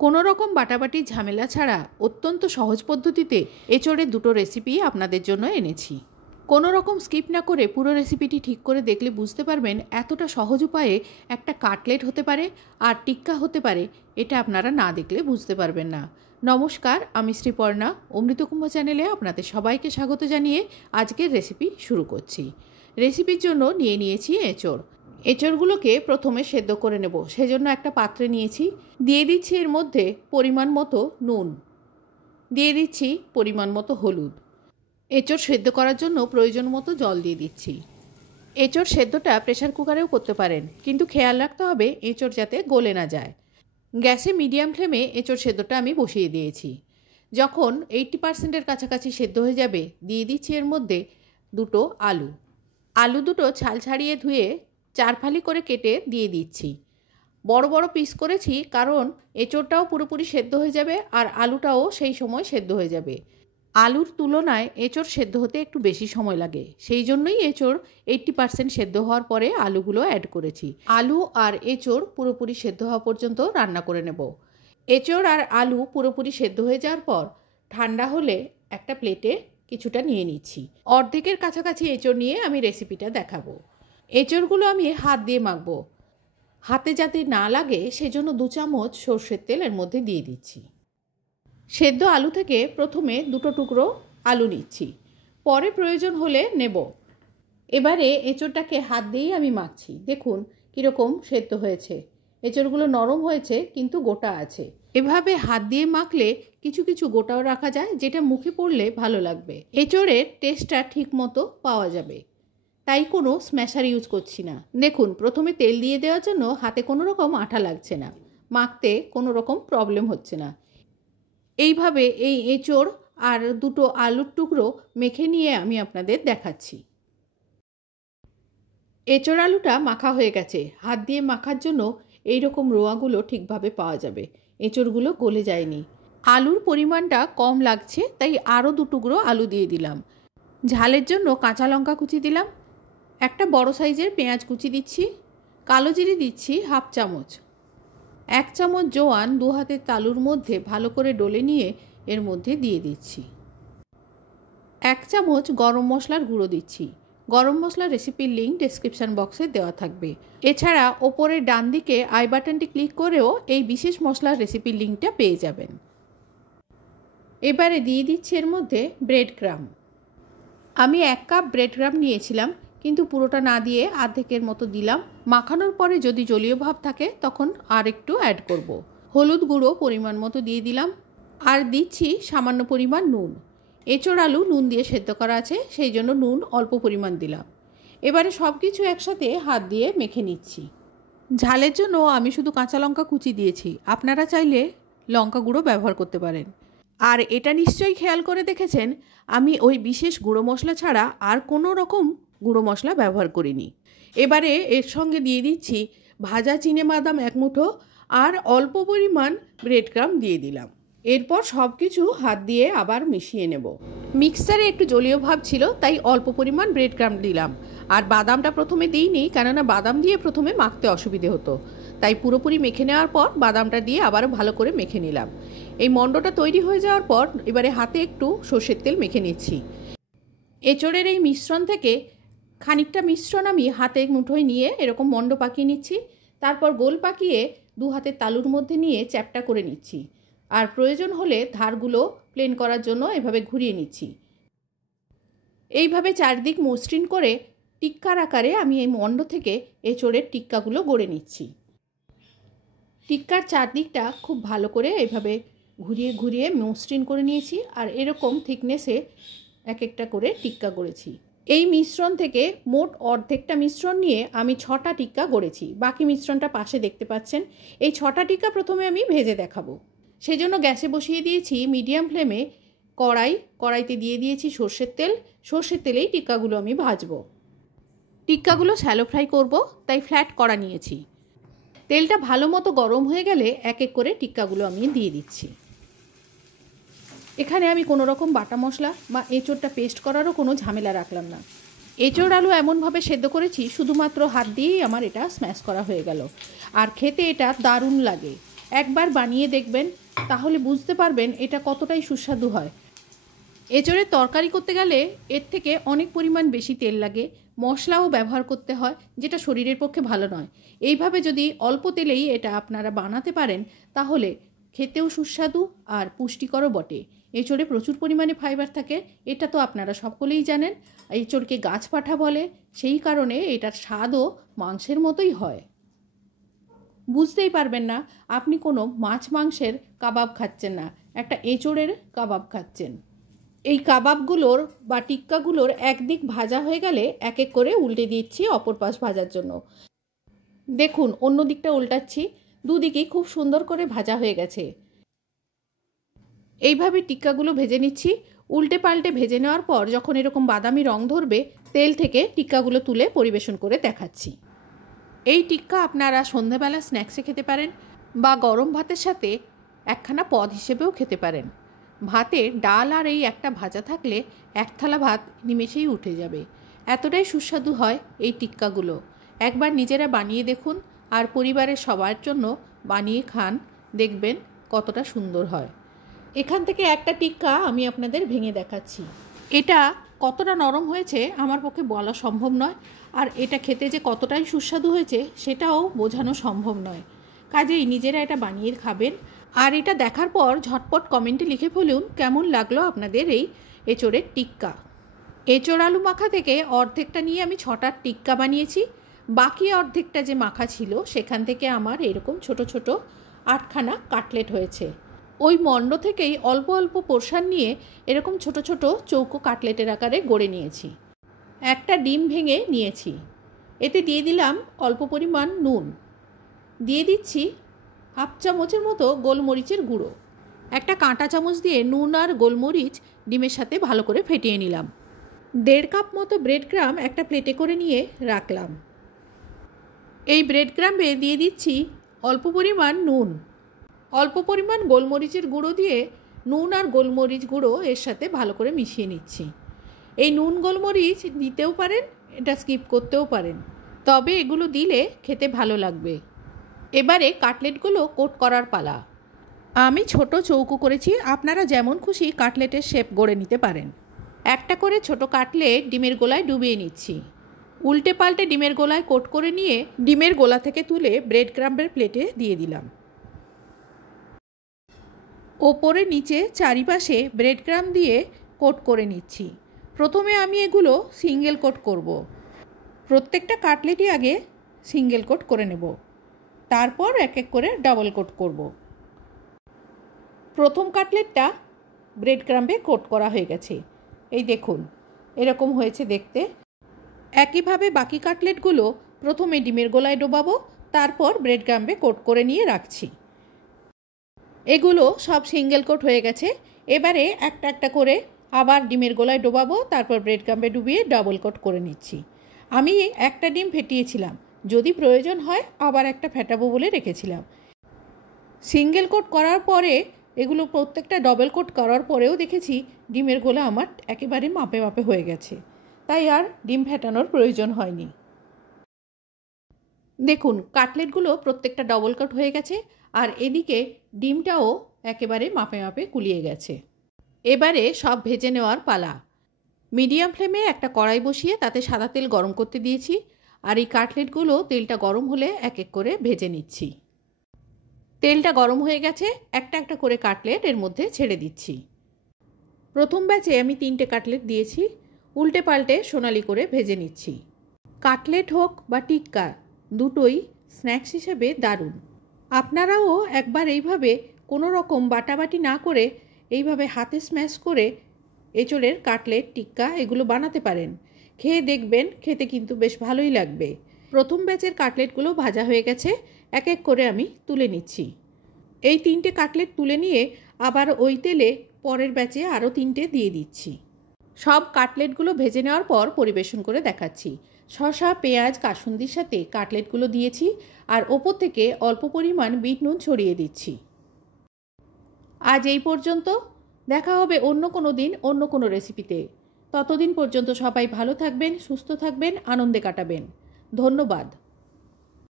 কোনো রকম বাটাবাটির ঝামেলা ছাড়া অত্যন্ত সহজ পদ্ধতিতে এঁচোড়ের দুটো রেসিপি আপনাদের জন্য এনেছি। কোনো রকম স্কিপ না করে পুরো রেসিপিটি ঠিক করে দেখলে বুঝতে পারবেন এতটা সহজ উপায়ে একটা কাটলেট হতে পারে আর টিক্কা হতে পারে, এটা আপনারা না দেখলে বুঝতে পারবেন না। নমস্কার, আমি শ্রীপর্ণা, অমৃতকুম্ভ চ্যানেলে আপনাদের সবাইকে স্বাগত জানিয়ে আজকের রেসিপি শুরু করছি। রেসিপির জন্য নিয়ে নিয়েছি এঁচোড়। এঁচোড়গুলোকে প্রথমে সেদ্ধ করে নেব, সেজন্য একটা পাত্রে নিয়েছি। দিয়ে দিচ্ছি এর মধ্যে পরিমাণ মতো নুন, দিয়ে দিচ্ছি পরিমাণ মতো হলুদ। এঁচোড় সেদ্ধ করার জন্য প্রয়োজন মতো জল দিয়ে দিচ্ছি। এঁচোড় সেদ্ধটা প্রেসার কুকারেও করতে পারেন, কিন্তু খেয়াল রাখতে হবে এঁচোড় যাতে গলে না যায়। গ্যাসে মিডিয়াম ফ্লেমে এঁচোড় সেদ্ধটা আমি বসিয়ে দিয়েছি। যখন 80%-এর কাছাকাছি সেদ্ধ হয়ে যাবে, দিয়ে দিচ্ছি এর মধ্যে দুটো আলু দুটো ছাল ছাড়িয়ে ধুয়ে 4 ফালি করে কেটে দিয়ে দিচ্ছি। বড় বড় পিস করেছি কারণ এঁচোড়টাও পুরোপুরি সেদ্ধ হয়ে যাবে আর আলুটাও সেই সময় সেদ্ধ হয়ে যাবে। আলুর তুলনায় এঁচোড় সেদ্ধ হতে একটু বেশি সময় লাগে, সেই জন্যই এঁচোড় 80% সেদ্ধ হওয়ার পরে আলুগুলো অ্যাড করেছি। আলু আর এঁচোড় পুরোপুরি সেদ্ধ হওয়া পর্যন্ত রান্না করে নেব। এঁচোড় আর আলু পুরোপুরি সেদ্ধ হয়ে যাওয়ার পর ঠান্ডা হলে একটা প্লেটে কিছুটা নিয়ে নিচ্ছি। অর্ধেকের কাছাকাছি এঁচোড় নিয়ে আমি রেসিপিটা দেখাবো। এঁচোড়গুলো আমি হাত দিয়ে মাখবো, হাতে যাতে না লাগে সেজন্য 2 চামচ সর্ষের তেল এর মধ্যে দিয়ে দিচ্ছি। সেদ্ধ আলু থেকে প্রথমে 2 টুকরো আলু নিচ্ছি, পরে প্রয়োজন হলে নেব। এবারে এঁচোড়টাকে হাত দিয়েই আমি মাখছি। দেখুন কীরকম সেদ্ধ হয়েছে, এঁচোড়গুলো নরম হয়েছে কিন্তু গোটা আছে। এভাবে হাত দিয়ে মাখলে কিছু কিছু গোটাও রাখা যায়, যেটা মুখে পড়লে ভালো লাগবে। এঁচোড়ের টেস্টটা ঠিক মতো পাওয়া যাবে, তাই কোনো স্ম্যাশার ইউজ করছি না। দেখুন প্রথমে তেল দিয়ে দেওয়ার জন্য হাতে কোনো রকম আঠা লাগছে না, মাখতে কোনো রকম প্রবলেম হচ্ছে না। এইভাবে এই এঁচোড় আর 2 আলুর টুকরো মেখে নিয়ে আমি আপনাদের দেখাচ্ছি। এঁচোড় আলুটা মাখা হয়ে গেছে। হাত দিয়ে মাখার জন্য এই রকম রোয়াগুলো ঠিকভাবে পাওয়া যাবে, এঁচোড়গুলো গলে যায়নি। আলুর পরিমাণটা কম লাগছে তাই আরও 2 টুকরো আলু দিয়ে দিলাম। ঝালের জন্য কাঁচা লঙ্কা কুচি দিলাম, একটা বড় সাইজের পেঁয়াজ কুচি দিচ্ছি, কালো জিরে দিচ্ছি 1/2 চামচ, 1 চামচ জোয়ান 2 হাতের তালুর মধ্যে ভালো করে ডলে নিয়ে এর মধ্যে দিয়ে দিচ্ছি। 1 চামচ গরম মশলার গুঁড়ো দিচ্ছি। গরম মশলার রেসিপির লিঙ্ক ডেসক্রিপশন বক্সে দেওয়া থাকবে। এছাড়া ওপরের ডান দিকে আই বাটনটি ক্লিক করেও এই বিশেষ মশলার রেসিপির লিঙ্কটা পেয়ে যাবেন। এবারে দিয়ে দিচ্ছি এর মধ্যে ব্রেড ক্রাম্ব। আমি 1 কাপ ব্রেড ক্রাম্ব নিয়েছিলাম, কিন্তু পুরোটা না দিয়ে অর্ধেকের মতো দিলাম। মাখানোর পরে যদি জলীয় ভাব থাকে তখন আর একটু অ্যাড করব। হলুদ গুঁড়ো পরিমাণ মতো দিয়ে দিলাম, আর দিচ্ছি সামান্য পরিমাণ নুন। এঁচোড় আলু নুন দিয়ে সেদ্ধ করা আছে, সেই জন্য নুন অল্প পরিমাণ দিলাম। এবারে সব কিছু একসাথে হাত দিয়ে মেখে নিচ্ছি। ঝালের জন্য আমি শুধু কাঁচা লঙ্কা কুচি দিয়েছি, আপনারা চাইলে লঙ্কা গুঁড়ো ব্যবহার করতে পারেন। আর এটা নিশ্চয়ই খেয়াল করে দেখেছেন আমি ওই বিশেষ গুঁড়ো মশলা ছাড়া আর কোনো রকম গুঁড়ো মশলা ব্যবহার করিনি। এবারে এর সঙ্গে দিয়ে দিচ্ছি ভাজা চিনেবাদাম 1 মুঠো আর অল্প পরিমাণ ব্রেড ক্রাম্ব দিয়ে দিলাম। এরপর সব কিছু হাত দিয়ে আবার মিশিয়ে নেব। মিক্সচারে একটু জলীয় ভাব ছিল তাই অল্প পরিমাণ ব্রেড ক্রাম্ব দিলাম। আর বাদামটা প্রথমে দিইনি, কেননা বাদাম দিয়ে প্রথমে মাখতে অসুবিধে হতো, তাই পুরোপুরি মেখে নেওয়ার পর বাদামটা দিয়ে আবারও ভালো করে মেখে নিলাম। এই মণ্ডটা তৈরি হয়ে যাওয়ার পর এবারে হাতে একটু সর্ষের তেল মেখে নিচ্ছি। এঁচোড়ের এই মিশ্রণ থেকে খানিকটা মিশ্রণ আমি হাতে মুঠোয় নিয়ে এরকম মণ্ড পাকিয়ে নিচ্ছি। তারপর গোল পাকিয়ে 2 হাতের তালুর মধ্যে নিয়ে চ্যাপটা করে নিচ্ছি, আর প্রয়োজন হলে ধারগুলো প্লেন করার জন্য এভাবে ঘুরিয়ে নিচ্ছি। এইভাবে চারদিক মসৃণ করে টিক্কার আকারে আমি এই মণ্ড থেকে এঁচোড়ের টিক্কাগুলো গড়ে নিচ্ছি। টিক্কার চারদিকটা খুব ভালো করে এইভাবে ঘুরিয়ে ঘুরিয়ে মসৃণ করে নিয়েছি, আর এরকম থিকনেসে এক একটা করে টিক্কা গড়েছি। এই মিশ্রণ থেকে মোট অর্ধেকটা মিশ্রণ নিয়ে আমি 6টা টিক্কা গড়েছি। বাকি মিশ্রণটা পাশে দেখতে পাচ্ছেন। এই 6টা টিক্কা প্রথমে আমি ভেজে দেখাবো, সেজন্য গ্যাসে বসিয়ে দিয়েছি মিডিয়াম ফ্লেমে কড়াইতে দিয়ে দিয়েছি সর্ষের তেল। সর্ষের তেলেই টিক্কাগুলো আমি ভাজবো। টিক্কাগুলো শ্যালো ফ্রাই করব, তাই ফ্ল্যাট কড়া নিয়েছি। তেলটা ভালো মতো গরম হয়ে গেলে এক এক করে টিক্কাগুলো আমি দিয়ে দিচ্ছি। এখানে আমি কোনো রকম বাটা মশলা বা এঁচোড়টা পেস্ট করারও কোনো ঝামেলা রাখলাম না। এঁচোড় আলু এমনভাবে সেদ্ধ করেছি শুধুমাত্র হাত দিয়েই আমার এটা স্ম্যাশ করা হয়ে গেল, আর খেতে এটা দারুণ লাগে। একবার বানিয়ে দেখবেন, তাহলে বুঝতে পারবেন এটা কতটাই সুস্বাদু হয়। এঁচোড়ের তরকারি করতে গেলে এর থেকে অনেক পরিমাণ বেশি তেল লাগে, মশলাও ব্যবহার করতে হয়, যেটা শরীরের পক্ষে ভালো নয়। এইভাবে যদি অল্প তেলেই এটা আপনারা বানাতে পারেন তাহলে খেতেও সুস্বাদু আর পুষ্টিকরও বটে। এঁচোড়ে প্রচুর পরিমাণে ফাইবার থাকে, এটা তো আপনারা সকলেই জানেন। এঁচোড়কে গাছপাঠা বলে, সেই কারণে এটার স্বাদও মাংসের মতোই হয়। বুঝতেই পারবেন না আপনি কোনো মাছ মাংসের কাবাব খাচ্ছেন না, একটা এঁচোড়ের কাবাব খাচ্ছেন। এই কাবাবগুলোর বা টিক্কাগুলোর একদিক ভাজা হয়ে গেলে এক এক করে উল্টে দিচ্ছি অপর পাশ ভাজার জন্য। দেখুন অন্য দিকটা উল্টাচ্ছি, দুদিকেই খুব সুন্দর করে ভাজা হয়ে গেছে। এইভাবে টিক্কাগুলো ভেজে নিচ্ছি। উল্টে পাল্টে ভেজে নেওয়ার পর যখন এরকম বাদামি রং ধরবে, তেল থেকে টিক্কাগুলো তুলে পরিবেশন করে দেখাচ্ছি। এই টিক্কা আপনারা সন্ধ্যাবেলা স্ন্যাক্সে খেতে পারেন বা গরম ভাতের সাথে একখানা পদ হিসেবেও খেতে পারেন। ভাতে ডাল আর এই একটা ভাজা থাকলে এক থালা ভাত নিমেষেই উঠে যাবে। এতটাই সুস্বাদু হয় এই টিক্কাগুলো। একবার নিজেরা বানিয়ে দেখুন আর পরিবারের সবার জন্য বানিয়ে খান, দেখবেন কতটা সুন্দর হয়। এখান থেকে একটা টিক্কা আমি আপনাদের ভেঙে দেখাচ্ছি। এটা কতটা নরম হয়েছে আমার পক্ষে বলা সম্ভব নয়, আর এটা খেতে যে কতটাই সুস্বাদু হয়েছে সেটাও বোঝানো সম্ভব নয়। কাজেই নিজেরা এটা বানিয়ে খাবেন। আর এটা দেখার পর ঝটপট কমেন্টে লিখে ফেলুন কেমন লাগলো আপনাদের এই এঁচোড়ের টিক্কা। এঁচোড় আলু মাখা থেকে অর্ধেকটা নিয়ে আমি 6টা টিক্কা বানিয়েছি। বাকি অর্ধেকটা যে মাখা ছিল সেখান থেকে আমার এরকম ছোট ছোট 8খানা কাটলেট হয়েছে। ওই মণ্ড থেকেই অল্প অল্প পোরশন নিয়ে এরকম ছোট ছোট চৌকো কাটলেটের আকারে গড়ে নিয়েছি। একটা ডিম ভেঙে নিয়েছি, এতে দিয়ে দিলাম অল্প পরিমাণ নুন, দিয়ে দিচ্ছি 1/2 চামচের মতো গোলমরিচের গুঁড়ো। একটা কাঁটা চামচ দিয়ে নুন আর গোলমরিচ ডিমের সাথে ভালো করে ফেটিয়ে নিলাম। 1.5 কাপ মতো ব্রেড ক্রাম্ব একটা প্লেটে করে নিয়ে রাখলাম। এই ব্রেড ক্রাম্বে দিয়ে দিচ্ছি অল্প পরিমাণ নুন, অল্প পরিমাণ গোলমরিচের গুঁড়ো দিয়ে নুন আর গোলমরিচ গুঁড়ো এর সাথে ভালো করে মিশিয়ে নিচ্ছি। এই নুন গোলমরিচ দিতেও পারেন, এটা স্কিপ করতেও পারেন, তবে এগুলো দিলে খেতে ভালো লাগবে। এবারে কাটলেটগুলো কোট করার পালা। আমি ছোট চৌকো করেছি, আপনারা যেমন খুশি কাটলেটের শেপ গড়ে নিতে পারেন। একটা করে ছোট কাটলেট ডিমের গোলায় ডুবিয়ে নিচ্ছি। উল্টে পাল্টে ডিমের গোলায় কোট করে নিয়ে ডিমের গোলা থেকে তুলে ব্রেড ক্রাম্বের প্লেটে দিয়ে দিলাম। ওপরে নিচে চারিপাশে ব্রেড ক্রাম্ব দিয়ে কোট করে নিচ্ছি। প্রথমে আমি এগুলো সিঙ্গেল কোট করব। প্রত্যেকটা কাটলেটই আগে সিঙ্গেল কোট করে নেব, তারপর এক এক করে ডাবল কোট করব। প্রথম কাটলেটটা ব্রেড ক্রাম্বে কোট করা হয়ে গেছে, এই দেখুন এরকম হয়েছে দেখতে। একইভাবে বাকি কাটলেটগুলো প্রথমে ডিমের গোলায় ডোবাবো, তারপর ব্রেড ক্রাম্বে কোট করে নিয়ে রাখছি। এগুলো সব সিঙ্গেল কোট হয়ে গেছে। এবারে একটা একটা করে আবার ডিমের গোলায় ডোবাবো, তারপর ব্রেড ক্রাম্বে ডুবিয়ে ডাবল কোট করে নিচ্ছি। আমি একটা ডিম ফেটিয়েছিলাম, যদি প্রয়োজন হয় আবার একটা ফেটাবো বলে রেখেছিলাম। সিঙ্গেল কোট করার পরে এগুলো প্রত্যেকটা ডবল কোট করার পরেও দেখেছি ডিমের গোলা আমার একেবারে মাপে মাপে হয়ে গেছে, তাই আর ডিম ফেটানোর প্রয়োজন হয়নি। দেখুন কাটলেটগুলো প্রত্যেকটা ডবল কোট হয়ে গেছে, আর এদিকে ডিমটাও একেবারে মাপে মাপে কুলিয়ে গেছে। এবারে সব ভেজে নেওয়ার পালা। মিডিয়াম ফ্লেমে একটা কড়াই বসিয়ে তাতে সাদা তেল গরম করতে দিয়েছি, আর এই কাটলেটগুলো তেলটা গরম হলে এক এক করে ভেজে নিচ্ছি। তেলটা গরম হয়ে গেছে, একটা একটা করে কাটলেট এর মধ্যে ছেড়ে দিচ্ছি। প্রথম ব্যাচে আমি 3টে কাটলেট দিয়েছি, উল্টে পাল্টে সোনালি করে ভেজে নিচ্ছি। কাটলেট হোক বা টিক্কা, দুটোই স্ন্যাক্স হিসেবে দারুণ। আপনারাও একবার এইভাবে কোনো রকম বাটাবাটি না করে এইভাবে হাতে স্ম্যাশ করে এঁচোড়ের কাটলেট টিক্কা এগুলো বানাতে পারেন। খেয়ে দেখবেন, খেতে কিন্তু বেশ ভালোই লাগবে। প্রথম ব্যাচের কাটলেটগুলো ভাজা হয়ে গেছে, এক এক করে আমি তুলে নিচ্ছি। এই 3টে কাটলেট তুলে নিয়ে আবার ওই তেলে পরের ব্যাচে আরও 3টে দিয়ে দিচ্ছি। সব কাটলেটগুলো ভেজে নেওয়ার পর পরিবেশন করে দেখাচ্ছি। শসা, পেঁয়াজ, কাসুন্দির সাথে কাটলেটগুলো দিয়েছি, আর ওপর থেকে অল্প পরিমাণ বিট নুন ছড়িয়ে দিচ্ছি। আজ এই পর্যন্ত, দেখা হবে অন্য কোনো দিন অন্য কোনো রেসিপিতে। ততদিন পর্যন্ত সবাই ভালো থাকবেন, সুস্থ থাকবেন, আনন্দে কাটাবেন। ধন্যবাদ।